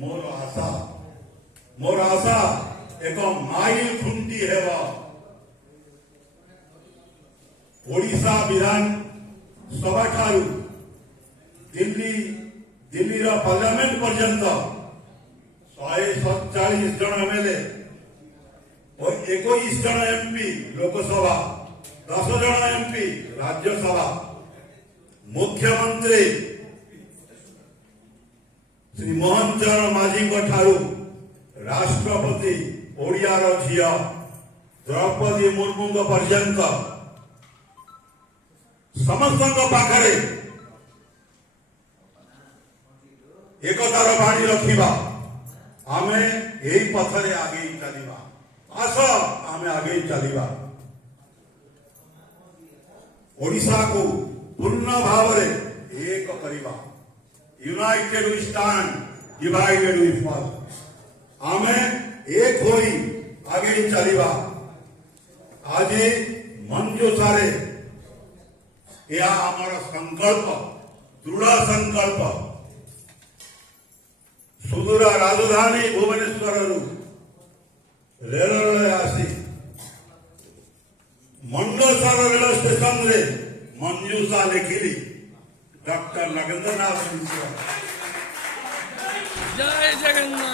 मोर आशा एक माइल खुंटी हेब ओडिशा विधान सभा ठारू दिल्ली पार्लियामेंट पर्यंत 147 जन एमएलए और 21 जन एमपी लोकसभा 10 जन एमपी राज्यसभा मुख्यमंत्री श्री मोहन चरण माझी ठारू राष्ट्रपति ओडियार झील द्रौपदी मुर्मू पर्यंत समस्त पाखरे एकतार बाणी रखा आमे यही पथरे आगे चलवा आस आमे आगे चलवा ओडिशा को पूर्ण भाव एक करवा united we stand divided we fall आमे एक होई आगे चलवा आज मंजूषारे या आमर संकल्प दृढ़ संकल्प सुदूर राजधानी भुवनेश्वर रेल आसी मंडसर रेल स्टेशन रे मंजूषा लिखिली डॉक्टर नगेंद्रनाथ मिश्र। जय जगन्नाथ।